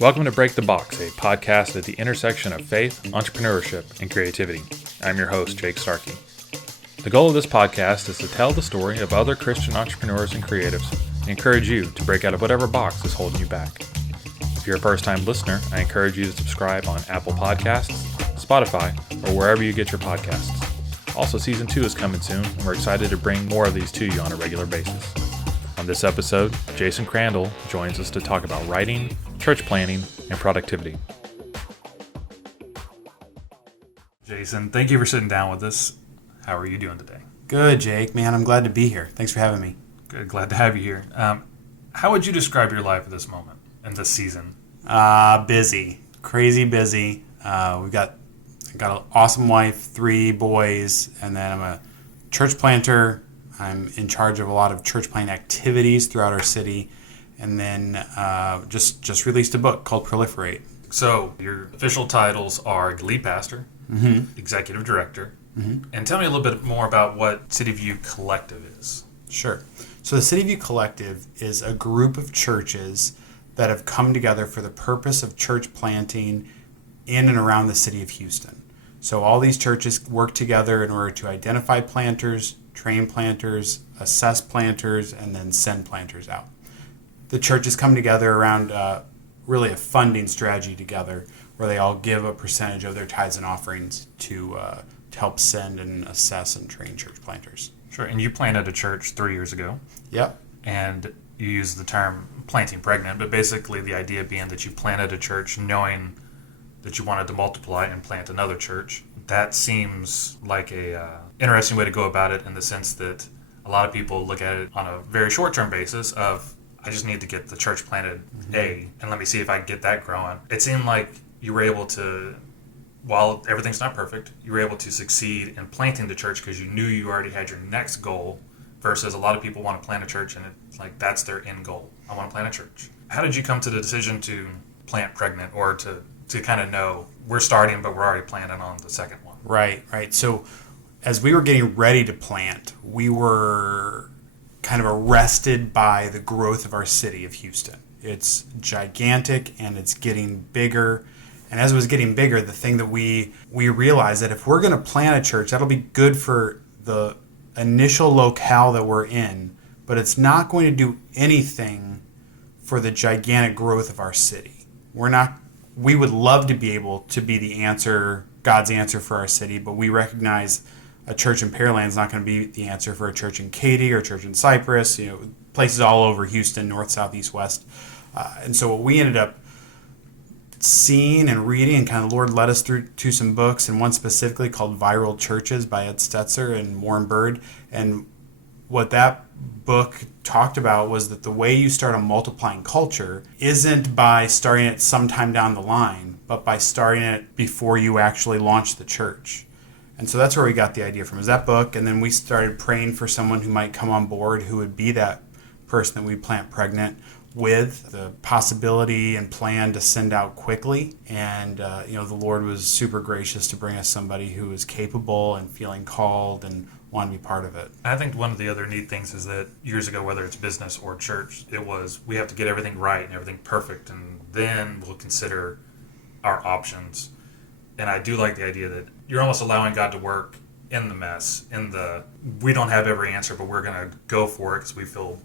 Welcome to Break the Box, a podcast at the intersection of faith, entrepreneurship, and creativity. I'm your host, Jake Starkey. The goal of this podcast is to tell the story of other Christian entrepreneurs and creatives and encourage you to break out of whatever box is holding you back. If you're a first-time listener, I encourage you to subscribe on Apple Podcasts, Spotify, or wherever you get your podcasts. Also, Season 2 is coming soon, and we're excited to bring more of these to you on a regular basis. On this episode, Jason Crandall joins us to talk about writing, church planning, and productivity. Jason, thank you for sitting down with us. How are you doing today? Good, Jake. Man, I'm glad to be here. Thanks for having me. Good, glad to have you here. How would you describe your life at this moment, in this season? Busy. Crazy busy. I got an awesome wife, 3 boys, and then I'm a church planter. I'm in charge of a lot of church plant activities throughout our city, and then just released a book called Proliferate. So your official titles are lead pastor, executive director, and tell me a little bit more about what City View Collective is. Sure. So the City View Collective is a group of churches that have come together for the purpose of church planting in and around the city of Houston. So all these churches work together in order to identify planters, train planters, assess planters, and then send planters out. The churches come together around really a funding strategy together where they all give a percentage of their tithes and offerings to help send and assess and train church planters. Sure, and you planted a church 3 years ago. Yep. And you used the term planting pregnant, but basically the idea being that you planted a church knowing that you wanted to multiply and plant another church. That seems like a interesting way to go about it in the sense that a lot of people look at it on a very short-term basis of, I just need to get the church planted and let me see if I can get that growing. It seemed like you were able to, while everything's not perfect, you were able to succeed in planting the church because you knew you already had your next goal, versus a lot of people want to plant a church and it's like that's their end goal. I want to plant a church. How did you come to the decision to plant pregnant, or to kind of know we're starting but we're already planning on the second one? Right. So as we were getting ready to plant, we were kind of arrested by the growth of our city of Houston. It's gigantic and it's getting bigger. And as it was getting bigger, the thing that we realized that if we're going to plant a church, that'll be good for the initial locale that we're in, but it's not going to do anything for the gigantic growth of our city. We would love to be able to be the answer, God's answer for our city, but we recognize a church in Pearland is not going to be the answer for a church in Katy or a church in Cypress, places all over Houston, north, south, east, west. And so what we ended up seeing and reading, and kind of the Lord led us through to some books, and one specifically called Viral Churches by Ed Stetzer and Warren Bird. And what that book talked about was that the way you start a multiplying culture isn't by starting it sometime down the line, but by starting it before you actually launch the church. And so that's where we got the idea from, is that book. And then we started praying for someone who might come on board who would be that person that we plant pregnant with, the possibility and plan to send out quickly. And the Lord was super gracious to bring us somebody who was capable and feeling called and want to be part of it. I think one of the other neat things is that years ago, whether it's business or church, it was we have to get everything right and everything perfect, and then we'll consider our options. And I do like the idea that you're almost allowing God to work in the mess, we don't have every answer, but we're going to go for it because we feel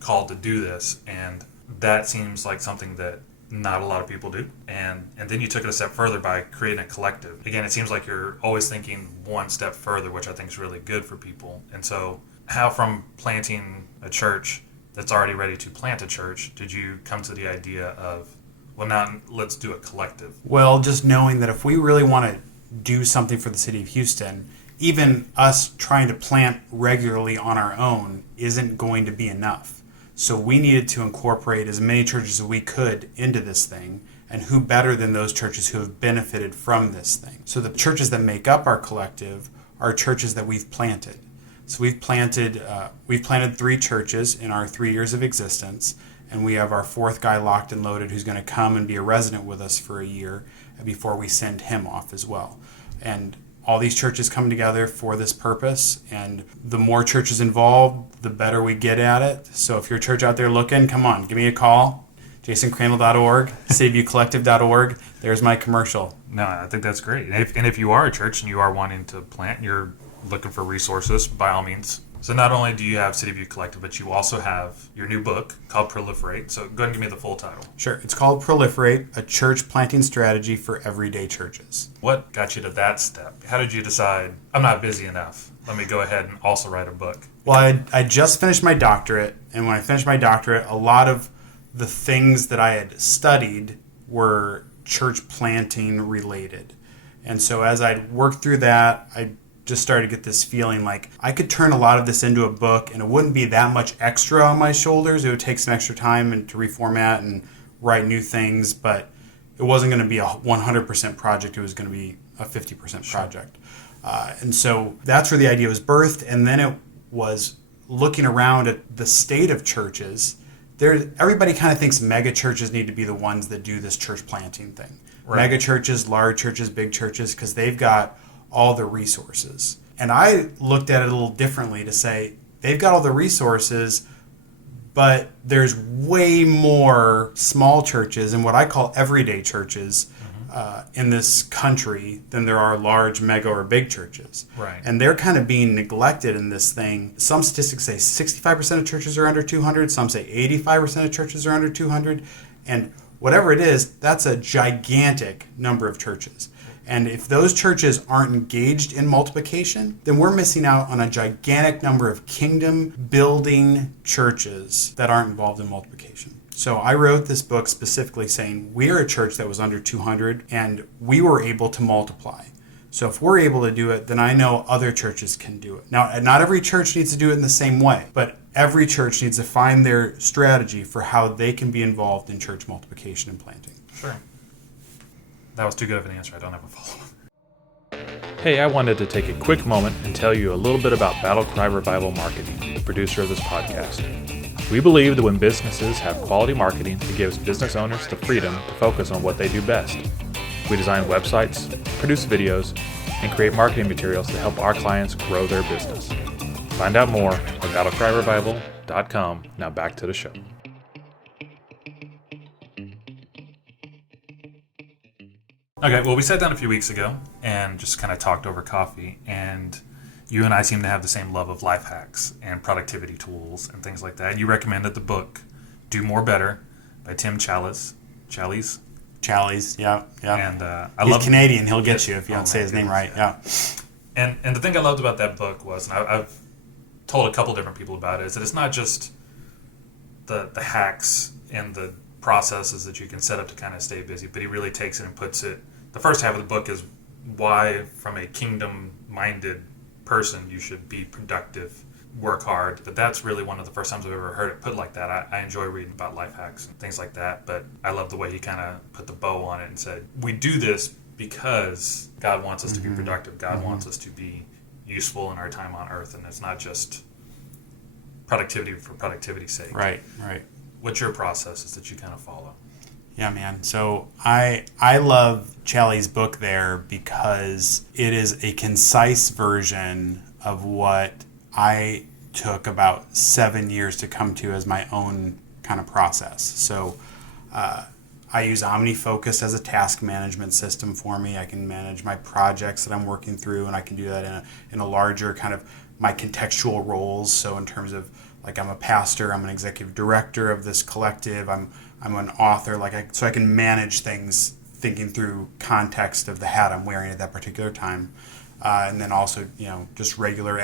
called to do this. And that seems like something that not a lot of people do. And then you took it a step further by creating a collective. Again, it seems like you're always thinking one step further, which I think is really good for people. And so how from planting a church that's already ready to plant a church did you come to the idea of, well, now let's do a collective? Well, just knowing that if we really want to do something for the city of Houston, even us trying to plant regularly on our own isn't going to be enough. So we needed to incorporate as many churches as we could into this thing, and who better than those churches who have benefited from this thing. So the churches that make up our collective are churches that we've planted. So we've planted 3 churches in our 3 years of existence, and we have our 4th guy locked and loaded who's going to come and be a resident with us for a year before we send him off as well. And all these churches come together for this purpose, and the more churches involved, the better we get at it. So if you're a church out there looking, come on, give me a call. JasonCrandall.org, cityviewcollective.org. There's my commercial. No, I think that's great. And if you are a church and you are wanting to plant, and you're looking for resources, by all means. So not only do you have City View Collective, but you also have your new book called Proliferate. So go ahead and give me the full title. Sure. It's called Proliferate, a church planting strategy for everyday churches. What got you to that step? How did you decide, I'm not busy enough, let me go ahead and also write a book? Well, I just finished my doctorate, and when I finished my doctorate, a lot of the things that I had studied were church planting related. And so as I worked through that, I just started to get this feeling like I could turn a lot of this into a book, and it wouldn't be that much extra on my shoulders. It would take some extra time and to reformat and write new things, but it wasn't going to be a 100% project. It was going to be a 50% project. And so that's where the idea was birthed. And then it was looking around at the state of churches. Everybody kind of thinks mega churches need to be the ones that do this church planting thing. Right. Mega churches, large churches, big churches, because they've got all the resources. And I looked at it a little differently to say they've got all the resources, but there's way more small churches and what I call everyday churches in this country than there are large, mega, or big churches. Right. And they're kind of being neglected in this thing. Some statistics say 65% of churches are under 200. Some say 85% of churches are under 200. And whatever it is, that's a gigantic number of churches. And if those churches aren't engaged in multiplication, then we're missing out on a gigantic number of kingdom-building churches that aren't involved in multiplication. So I wrote this book specifically saying we're a church that was under 200, and we were able to multiply. So if we're able to do it, then I know other churches can do it. Now, not every church needs to do it in the same way, but every church needs to find their strategy for how they can be involved in church multiplication and planting. Sure. That was too good of an answer. I don't have a follow-up. Hey, I wanted to take a quick moment and tell you a little bit about Battle Cry Revival Marketing, the producer of this podcast. We believe that when businesses have quality marketing, it gives business owners the freedom to focus on what they do best. We design websites, produce videos, and create marketing materials to help our clients grow their business. Find out more at battlecryrevival.com. Now back to the show. Okay, well, we sat down a few weeks ago and just kind of talked over coffee, and you and I seem to have the same love of life hacks and productivity tools and things like that. You recommended the book Do More Better by Tim Challies. Challies, yeah. And He's Canadian. He'll get you if you don't say his name right. Yeah. And the thing I loved about that book was, and I've told a couple different people about it, is that it's not just the hacks and the processes that you can set up to kind of stay busy, but he really takes it and puts it. The first half of the book is why, from a kingdom-minded person, you should be productive, work hard. But that's really one of the first times I've ever heard it put like that. I enjoy reading about life hacks and things like that, but I love the way he kind of put the bow on it and said, we do this because God wants us to be productive. God wants us to be useful in our time on earth, and it's not just productivity for productivity's sake. Right. What's your processes that you kind of follow? Yeah, man. So I love Challies' book there because it is a concise version of what I took about 7 years to come to as my own kind of process. So I use OmniFocus as a task management system for me. I can manage my projects that I'm working through, and I can do that in a larger kind of my contextual roles. So in terms of, like, I'm a pastor, I'm an executive director of this collective, I'm an author, so I can manage things thinking through context of the hat I'm wearing at that particular time, and then also just regular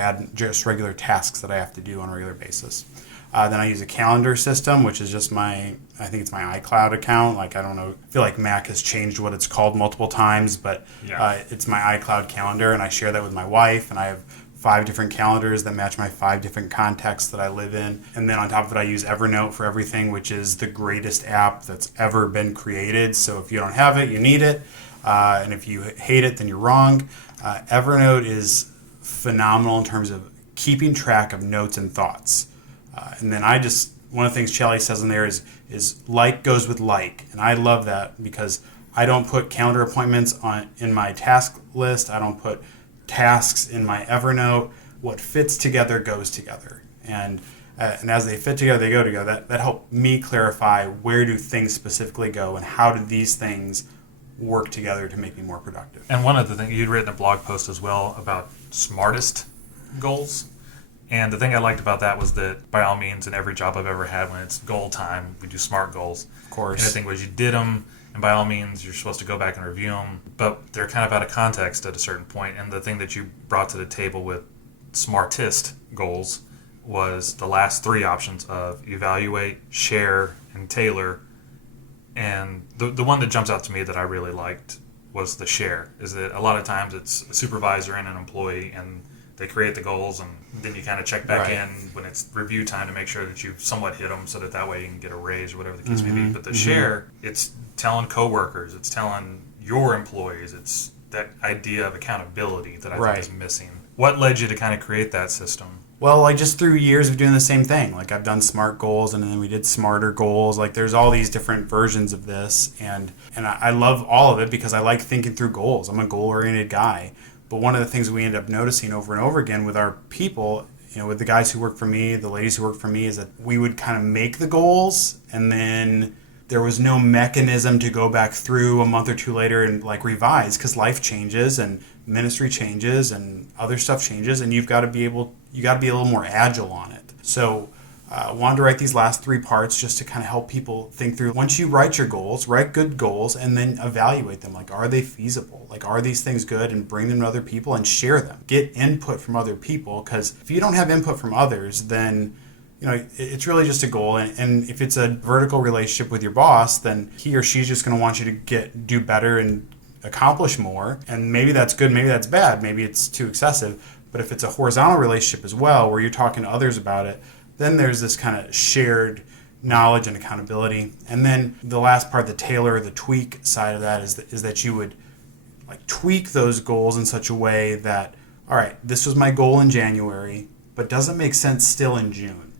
tasks that I have to do on a regular basis. Then I use a calendar system, which is just I think it's my iCloud account. I don't know, I feel like Mac has changed what it's called multiple times, but it's my iCloud calendar, and I share that with my wife, and I have 5 different calendars that match my 5 different contexts that I live in. And then on top of it, I use Evernote for everything, which is the greatest app that's ever been created. So if you don't have it, you need it. And if you hate it, then you're wrong. Evernote is phenomenal in terms of keeping track of notes and thoughts. And then one of the things Challies says in there is like goes with like. And I love that because I don't put calendar appointments in my task list. I don't put tasks in my Evernote. What fits together goes together. And And as they fit together, they go together. That helped me clarify where do things specifically go and how do these things work together to make me more productive. And one of the things, you'd written a blog post as well about smartest goals. And the thing I liked about that was that, by all means, in every job I've ever had, when it's goal time, we do SMART goals. Of course. And the thing was, you did them, and by all means, you're supposed to go back and review them, but they're kind of out of context at a certain point. And the thing that you brought to the table with smartest goals was the last three options of evaluate, share, and tailor. And the one that jumps out to me that I really liked was the share. Is that a lot of times it's a supervisor and an employee, and they create the goals, and then you kind of check back in when it's review time to make sure that you've somewhat hit them, so that way you can get a raise or whatever the case may be. But the share, it's telling coworkers, it's telling your employees, it's that idea of accountability that I think is missing. What led you to kind of create that system? Well, like just through years of doing the same thing. Like I've done SMART goals, and then we did smarter goals. Like there's all these different versions of this, and I love all of it because I like thinking through goals. I'm a goal-oriented guy. But one of the things we end up noticing over and over again with our people, with the guys who work for me, the ladies who work for me, is that we would kind of make the goals, and then there was no mechanism to go back through a month or two later and like revise, because life changes and ministry changes and other stuff changes, and you got to be a little more agile on it. So I wanted to write these last three parts just to kind of help people think through. Once you write your goals, write good goals, and then evaluate them. Like, are they feasible? Like, are these things good? And bring them to other people and share them. Get input from other people, because if you don't have input from others, then it's really just a goal. And if it's a vertical relationship with your boss, then he or she's just going to want you to do better and accomplish more. And maybe that's good, maybe that's bad, maybe it's too excessive. But if it's a horizontal relationship as well, where you're talking to others about it, then there's this kind of shared knowledge and accountability. And then the last part, the tailor, the tweak side of that is that you would like tweak those goals in such a way that, all right, this was my goal in January, but doesn't make sense still in June.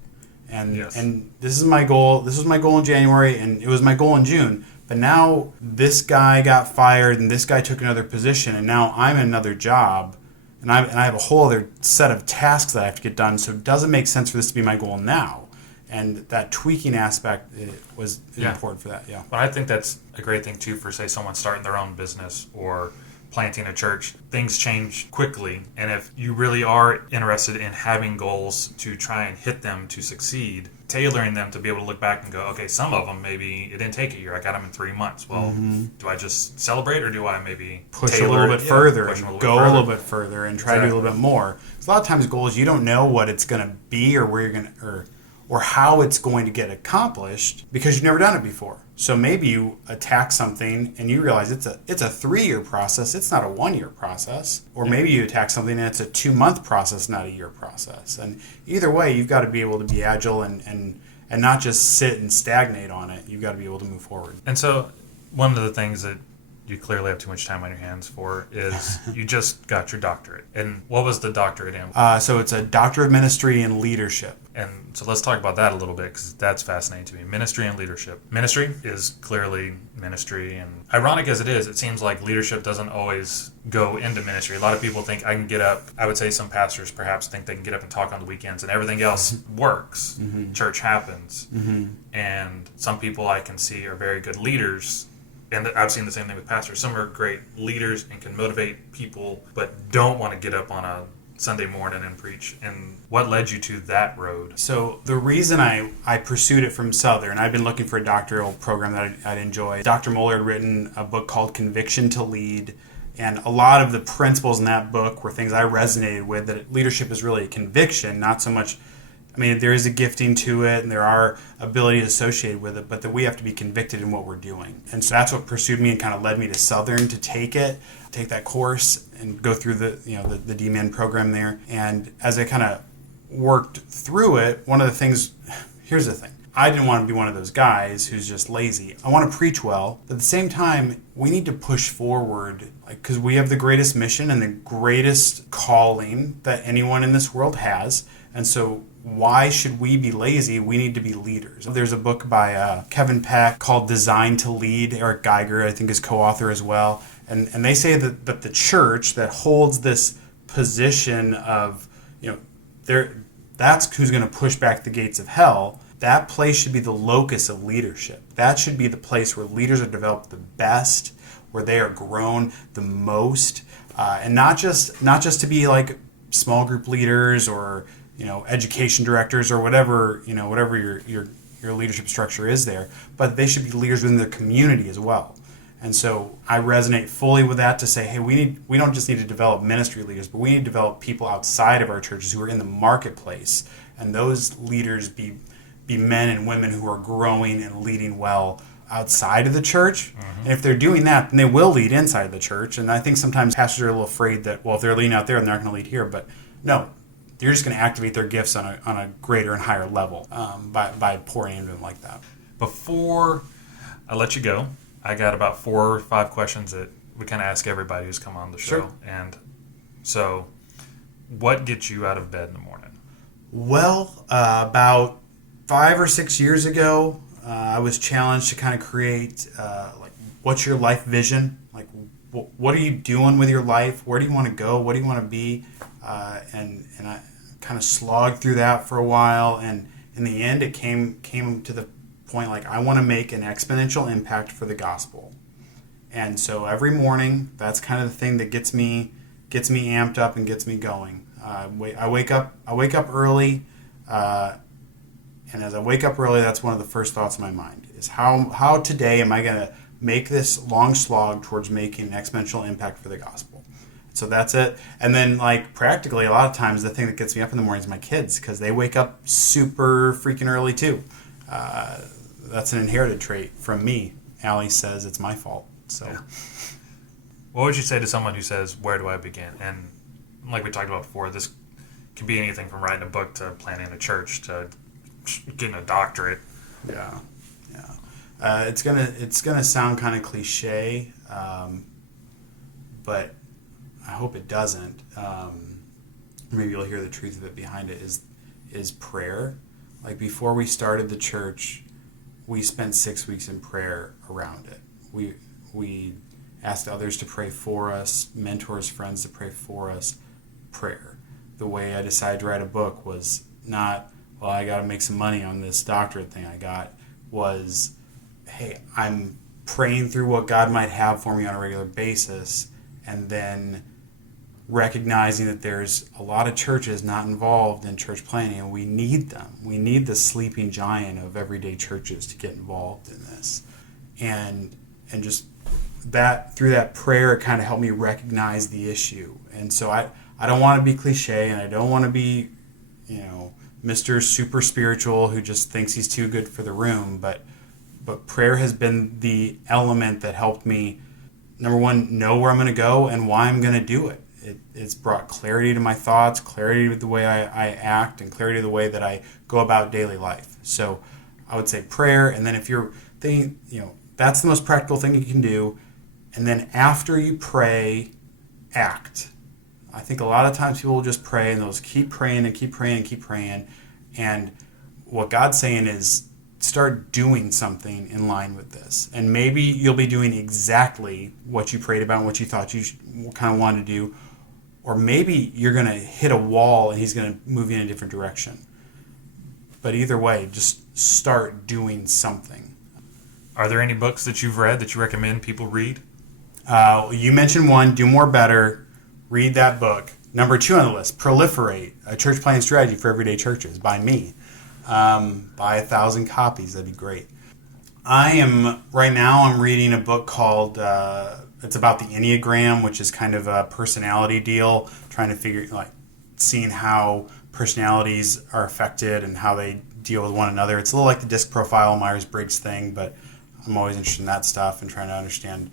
And this is my goal. This was my goal in January, and it was my goal in June. But now this guy got fired, and this guy took another position, and now I'm in another job. And I have a whole other set of tasks that I have to get done, so it doesn't make sense for this to be my goal now. And that tweaking aspect was important for that, But I think that's a great thing, too, for, say, someone starting their own business or planting a church. Things change quickly, and if you really are interested in having goals to try and hit them to succeed, tailoring them to be able to look back and go, okay, some of them maybe it didn't take a year. I got them in 3 months. Well, do I just celebrate, or do I maybe push a little bit further and go a little bit further and try to do a little bit more? Because a lot of times goals, you don't know what it's going to be or where you're going to, or how it's going to get accomplished because you've never done it before. So maybe you attack something and you realize it's a 3-year process. It's not a 1-year process. Or maybe you attack something and it's a 2-month process, not a year process. And either way, you've got to be able to be agile and not just sit and stagnate on it. You've got to be able to move forward. And so one of the things that you clearly have too much time on your hands for is you just got your doctorate. And what was the doctorate in? So it's a Doctor of Ministry and Leadership. And so let's talk about that a little bit, because that's fascinating to me. Ministry and leadership. Ministry is clearly ministry, and ironic as it is, it seems like leadership doesn't always go into ministry. A lot of people think I can get up, I would say some pastors perhaps think they can get up and talk on the weekends and everything else works. Church happens. And some people I can see are very good leaders, and I've seen the same thing with pastors. Some are great leaders and can motivate people, but don't want to get up on a Sunday morning and preach. And what led you to that road? So the reason I pursued it from Southern, I've been looking for a doctoral program that I'd enjoy. Dr. Moeller had written a book called Conviction to Lead, and a lot of the principles in that book were things I resonated with, that leadership is really a conviction, not so much, there is a gifting to it and there are abilities associated with it, but that we have to be convicted in what we're doing. And so that's what pursued me and kind of led me to Southern to take that course and go through the D-Min program there. And as I kind of worked through it, one of the things, here's the thing. I didn't want to be one of those guys who's just lazy. I want to preach well, but at the same time, we need to push forward, because we have the greatest mission and the greatest calling that anyone in this world has. And so why should we be lazy? We need to be leaders. There's a book by Kevin Peck called Design to Lead. Eric Geiger, I think, is co-author as well. And they say that the church that holds this position of, that's who's going to push back the gates of hell. That place should be the locus of leadership. That should be the place where leaders are developed the best, where they are grown the most, and not just to be like small group leaders or education directors or whatever your leadership structure is there, but they should be leaders within their community as well. And so I resonate fully with that to say, hey, we don't just need to develop ministry leaders, but we need to develop people outside of our churches who are in the marketplace, and those leaders be men and women who are growing and leading well outside of the church. Mm-hmm. And if they're doing that, then they will lead inside of the church. And I think sometimes pastors are a little afraid that, well, if they're leading out there, then they're not going to lead here. But no, they're just going to activate their gifts on a greater and higher level by pouring into them like that. Before I let you go, I got about 4 or 5 questions that we kind of ask everybody who's come on the show. Sure. And so, what gets you out of bed in the morning? Well, about 5 or 6 years ago, I was challenged to kind of create, what's your life vision? Like, what are you doing with your life? Where do you want to go? What do you want to be? And I kind of slogged through that for a while. And in the end, it came to the point, like, I want to make an exponential impact for the gospel. And so every morning, that's kind of the thing that gets me amped up and gets me going. I wake up early. And as I wake up early, that's one of the first thoughts in my mind is how today am I going to make this long slog towards making an exponential impact for the gospel. So that's it. And then, like, practically a lot of times the thing that gets me up in the morning is my kids, because they wake up super freaking early too. That's an inherited trait from me. Allie says it's my fault. So, yeah. What would you say to someone who says, where do I begin? And like we talked about before, this can be anything from writing a book to planning a church to getting a doctorate. Yeah. It's gonna sound kind of cliche, but I hope it doesn't. Maybe you'll hear the truth of it behind it is prayer. Like, before we started the church, we spent 6 weeks in prayer around it. We asked others to pray for us, mentors, friends to pray for us. Prayer. The way I decided to write a book was not, well, I got to make some money on this doctorate thing I got, was, hey, I'm praying through what God might have for me on a regular basis, and then recognizing that there's a lot of churches not involved in church planning, and we need them. We need the sleeping giant of everyday churches to get involved in this. And just that, through that prayer, it kind of helped me recognize the issue. And so I don't want to be cliche, and I don't want to be, Mr. Super Spiritual who just thinks he's too good for the room, but prayer has been the element that helped me, number one, know where I'm going to go and why I'm going to do it. It's brought clarity to my thoughts, clarity to the way I act, and clarity to the way that I go about daily life. So I would say prayer, and then if you're thinking, that's the most practical thing you can do. And then after you pray, act. I think a lot of times people will just pray and they'll just keep praying and keep praying and keep praying. And what God's saying is, start doing something in line with this. And maybe you'll be doing exactly what you prayed about and what you thought you kind of wanted to do. Or maybe you're going to hit a wall and he's going to move you in a different direction. But either way, just start doing something. Are there any books that you've read that you recommend people read? You mentioned one, Do More Better. Read that book. Number 2 on the list, Proliferate, a church planning strategy for everyday churches, by me. Buy 1,000 copies. That'd be great. Right now I'm reading a book called, it's about the Enneagram, which is kind of a personality deal, trying to seeing how personalities are affected and how they deal with one another. It's a little like the disc profile, Myers-Briggs thing, but I'm always interested in that stuff and trying to understand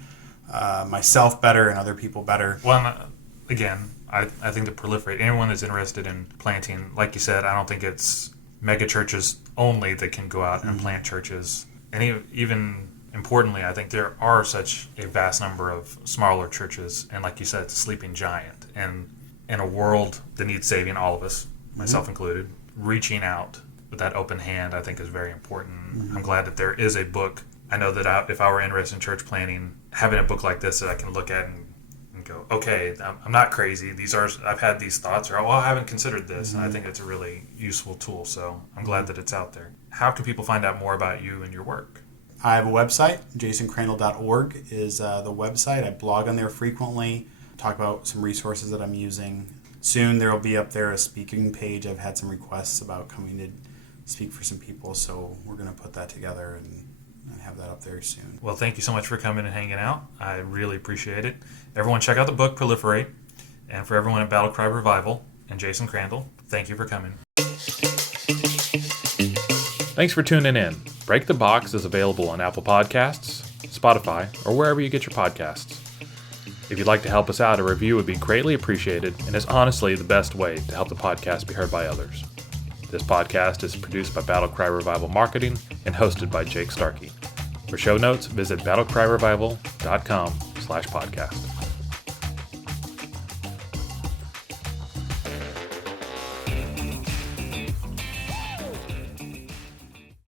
myself better and other people better. Well, again, I think that Proliferate, anyone that's interested in planting, like you said, I don't think it's mega churches only that can go out and plant churches. And even importantly, I think there are such a vast number of smaller churches, and like you said, it's a sleeping giant. And in a world that needs saving, all of us, myself included, reaching out with that open hand, I think is very important. I'm glad that there is a book. I know that if I were interested in church planning, having a book like this that I can look at and go, okay, I'm not crazy. I've had these thoughts, or, oh, I haven't considered this. And I think it's a really useful tool. So I'm glad that it's out there. How can people find out more about you and your work? I have a website, jasoncrandall.org is the website. I blog on there frequently, talk about some resources that I'm using. Soon there will be up there a speaking page. I've had some requests about coming to speak for some people, so we're going to put that together and have that up there soon. Well, thank you so much for coming and hanging out. I really appreciate it. Everyone check out the book, Proliferate. And for everyone at Battle Cry Revival and Jason Crandall, thank you for coming. Thanks for tuning in. Break the Box is available on Apple Podcasts, Spotify, or wherever you get your podcasts. If you'd like to help us out, a review would be greatly appreciated and is honestly the best way to help the podcast be heard by others. This podcast is produced by Battle Cry Revival Marketing and hosted by Jake Starkey. For show notes, visit battlecryrevival.com/podcast.